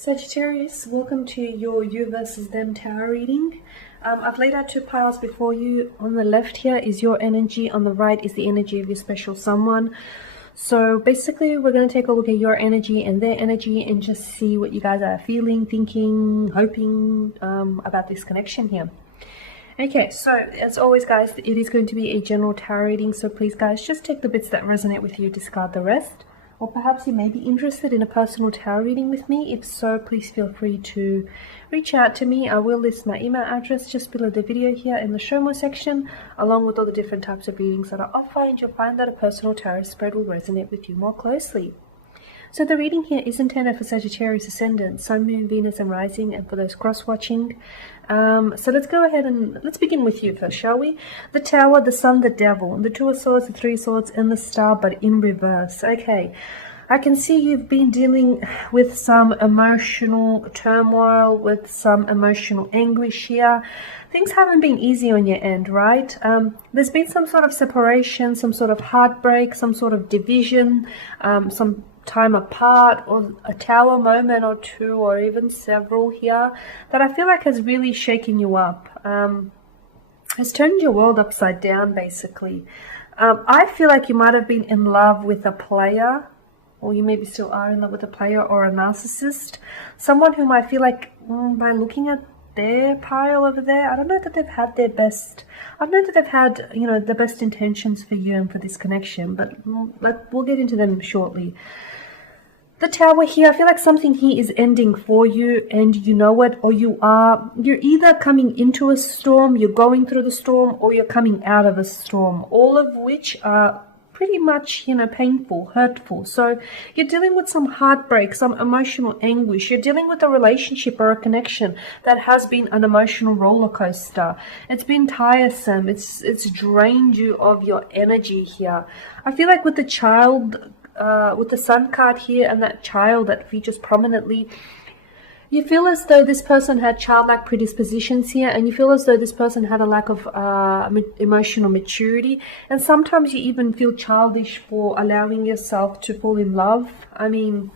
Sagittarius, welcome to your you versus them tarot reading. I've laid out two piles before you. On the left here is your energy, on the right is the energy of your special someone. So basically we're going to take a look at your energy and their energy and just see what you guys are feeling, thinking, hoping about this connection here. Okay, so as always guys, it is going to be a general tarot reading, so please guys just take the bits that resonate with you, discard the rest. Or perhaps you may be interested in a personal tarot reading with me. If so, please feel free to reach out to me. I will list my email address just below the video here in the show more section, along with all the different types of readings that I offer, and you'll find that a personal tarot spread will resonate with you more closely. So the reading here is intended for Sagittarius Ascendant, Sun, Moon, Venus and Rising, and for those cross-watching. So let's go ahead and let's begin with you first, shall we? The Tower, the Sun, the Devil, the Two of Swords, the Three of Swords, and the Star, but in reverse. Okay, I can see you've been dealing with some emotional turmoil, with some emotional anguish here. Things haven't been easy on your end, right? There's been some sort of separation, some sort of heartbreak, some sort of division, some time apart, or a tower moment or two, or even several here, that I feel like has really shaken you up, has turned your world upside down basically. I feel like you might have been in love with a player, or you maybe still are in love with a player or a narcissist, someone whom I feel like by looking at their pile over there, I don't know that they've had their best. I don't know that they've had, you know, the best intentions for you and for this connection, but we'll get into them shortly. The Tower here, I feel like something here is ending for you, and you know it, or you're either coming into a storm, you're going through the storm, or you're coming out of a storm, all of which are pretty much, you know, painful, hurtful. So you're dealing with some heartbreak, some emotional anguish. You're dealing with a relationship or a connection that has been an emotional roller coaster. It's been tiresome. It's drained you of your energy here. I feel like with the child, with the Sun card here and that child that features prominently, you feel as though this person had childlike predispositions here, and you feel as though this person had a lack of emotional maturity, and sometimes you even feel childish for allowing yourself to fall in love. I mean,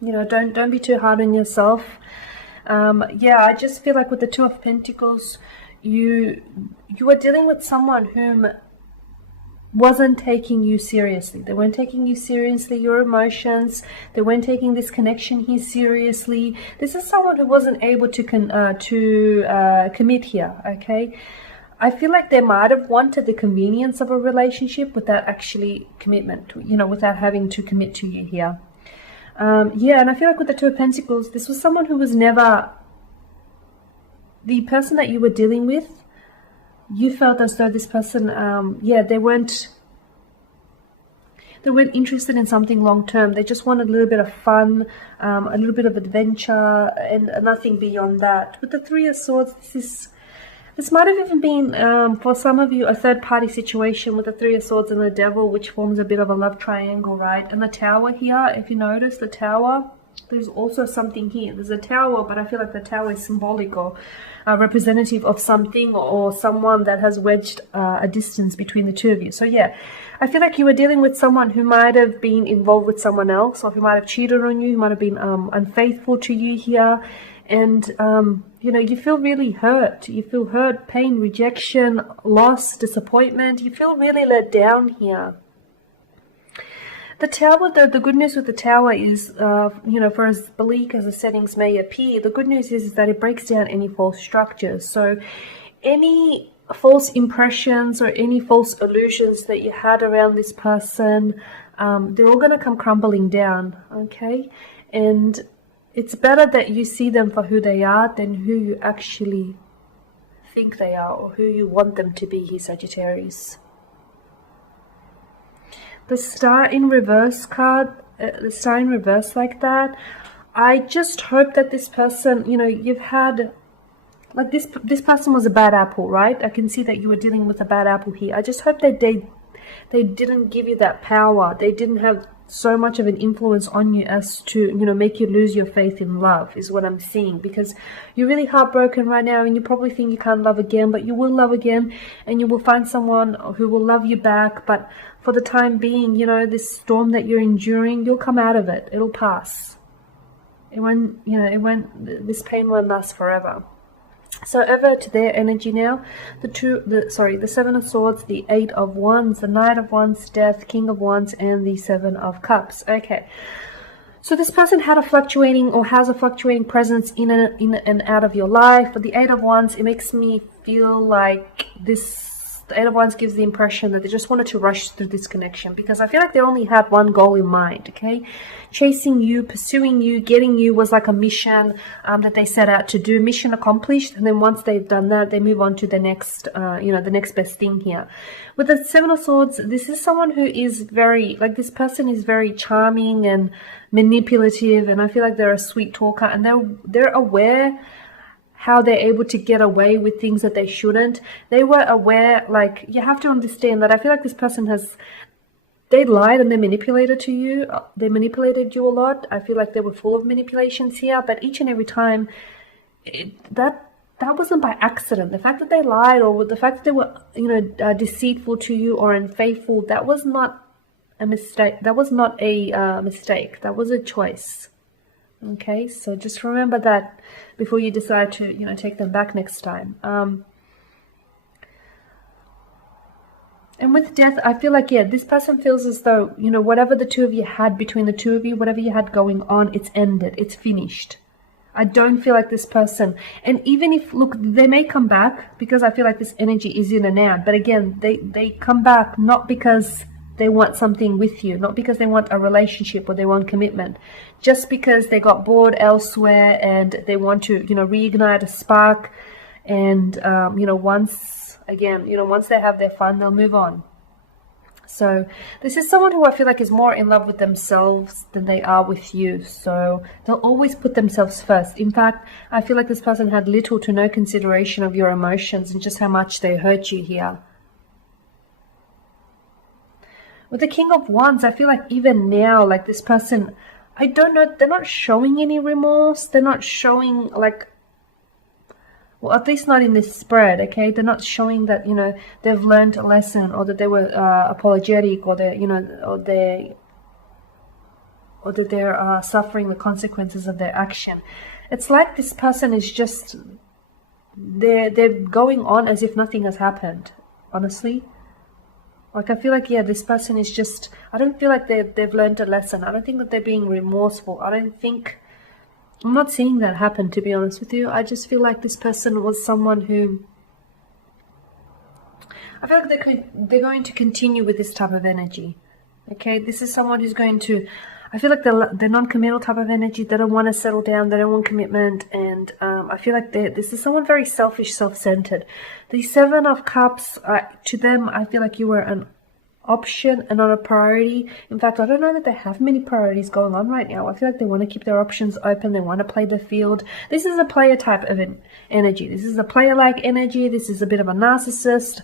you know, don't be too hard on yourself. Yeah, I just feel like with the Two of Pentacles, you are dealing with someone whom wasn't taking you seriously. They weren't taking you seriously, your emotions. They weren't taking this connection here seriously. This is someone who wasn't able to commit here, okay? I feel like they might have wanted the convenience of a relationship without actually commitment, you know, without having to commit to you here. Yeah, and I feel like with the Two of Pentacles, this was someone who was never the person that you were dealing with. You felt as though this person, yeah, they weren't interested in something long term. They just wanted a little bit of fun, a little bit of adventure, and nothing beyond that. With the Three of Swords, this might have even been, for some of you, a third-party situation with the Three of Swords and the Devil, which forms a bit of a love triangle, right? And the Tower here, if you notice, the Tower, there's also something here. There's a tower, but I feel like the tower is symbolic or representative of something or someone that has wedged a distance between the two of you. So yeah, I feel like you were dealing with someone who might have been involved with someone else, or who might have cheated on you, who might have been unfaithful to you here. And, you know, you feel really hurt. You feel hurt, pain, rejection, loss, disappointment. You feel really let down here. The Tower, the good news with the Tower is, you know, for as bleak as the settings may appear, the good news is that it breaks down any false structures. So any false impressions or any false illusions that you had around this person, they're all going to come crumbling down, okay? And it's better that you see them for who they are than who you actually think they are or who you want them to be here, Sagittarius. The Star in reverse card, the Star in reverse like that, I just hope that this person, you know, you've had, like this person was a bad apple, right? I can see that you were dealing with a bad apple here. I just hope that they didn't give you that power. They didn't have so much of an influence on you as to, you know, make you lose your faith in love, is what I'm seeing. Because you're really heartbroken right now, and you probably think you can't love again, but you will love again, and you will find someone who will love you back. But for the time being, you know, this storm that you're enduring, you'll come out of it. It'll pass. this pain won't last forever. So over to their energy now. The Seven of Swords, the Eight of Wands, the Knight of Wands, Death, King of Wands, and the Seven of Cups. Okay. So this person had a fluctuating or has a fluctuating presence in and out of your life. But the Eight of Wands, it makes me feel like the Eight of Wands gives the impression that they just wanted to rush through this connection, because I feel like they only had one goal in mind, okay? Chasing you, pursuing you, getting you was like a mission that they set out to do, mission accomplished. And then once they've done that, they move on to the next, the next best thing here. With the Seven of Swords, this is someone who is this person is very charming and manipulative, and I feel like they're a sweet talker, and they're aware how they're able to get away with things that they shouldn't. They were aware, like, you have to understand that I feel like this person they lied and they manipulated you. They manipulated you a lot. I feel like they were full of manipulations here, but each and every time, that wasn't by accident. The fact that they lied, or the fact that they were, deceitful to you or unfaithful, that was not a mistake. That was not a mistake. That was a choice. Okay, so just remember that before you decide to, take them back next time. And with Death, I feel like, this person feels as though, whatever the two of you had between the two of you, whatever you had going on, it's ended, it's finished. I don't feel like this person, and even if, look, they may come back, because I feel like this energy is in and out, but again, they come back not because they want something with you, not because they want a relationship or they want commitment, just because they got bored elsewhere and they want to, reignite a spark. And, once they have their fun, they'll move on. So this is someone who I feel like is more in love with themselves than they are with you. So they'll always put themselves first. In fact, I feel like this person had little to no consideration of your emotions and just how much they hurt you here. With the King of Wands, I feel like even now, like this person, I don't know, they're not showing any remorse. They're not showing well, at least not in this spread, okay? They're not showing that, they've learned a lesson, or that they were apologetic, or they're, or that they're suffering the consequences of their action. It's like this person is just, they're going on as if nothing has happened, honestly. Like, I feel like, this person is just, I don't feel like they've learned a lesson. I don't think that they're being remorseful. I'm not seeing that happen, to be honest with you. I just feel like this person was someone who, I feel like they're going to continue with this type of energy. Okay, this is someone who's going to, I feel like they're non-committal type of energy. They don't want to settle down. They don't want commitment. And I feel like this is someone very selfish, self-centered. The Seven of Cups, to them, I feel like you were an option and not a priority. In fact, I don't know that they have many priorities going on right now. I feel like they want to keep their options open. They want to play the field. This is a player type of energy. This is a player-like energy. This is a bit of a narcissist,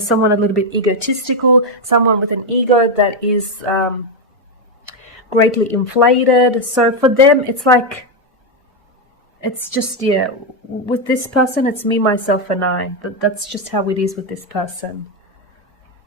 someone a little bit egotistical, someone with an ego that is greatly inflated. So for them, it's like, it's just, with this person, it's me, myself, and I. That's just how it is with this person.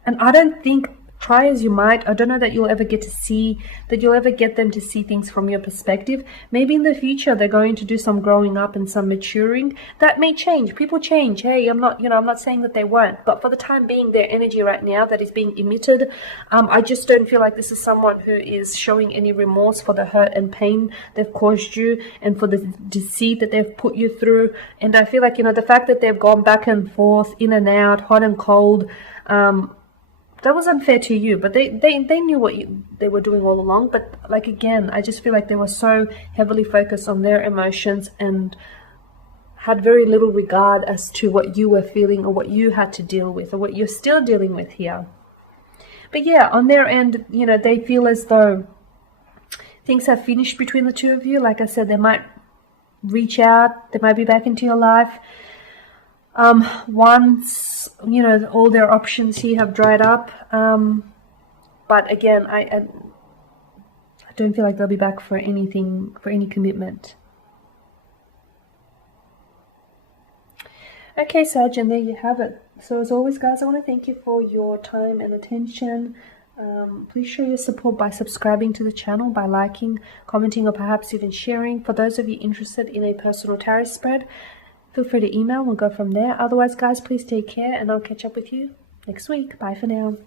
And I don't think, try as you might, I don't know that you'll ever get them to see things from your perspective. Maybe in the future they're going to do some growing up and some maturing. That may change. People change. Hey, I'm not saying that they won't. But for the time being, their energy right now that is being emitted, I just don't feel like this is someone who is showing any remorse for the hurt and pain they've caused you and for the deceit that they've put you through. And I feel like, the fact that they've gone back and forth, in and out, hot and cold, that was unfair to you, but they knew what they were doing all along. But like, again, I just feel like they were so heavily focused on their emotions and had very little regard as to what you were feeling or what you had to deal with or what you're still dealing with here. But on their end, they feel as though things have finished between the two of you. Like I said, they might reach out, they might be back into your life. Once, all their options here have dried up. But again, I don't feel like they'll be back for any commitment. Okay, Sag, and there you have it. So as always, guys, I want to thank you for your time and attention. Please show your support by subscribing to the channel, by liking, commenting, or perhaps even sharing. For those of you interested in a personal tarot spread, feel free to email. We'll go from there. Otherwise, guys, please take care, and I'll catch up with you next week. Bye for now.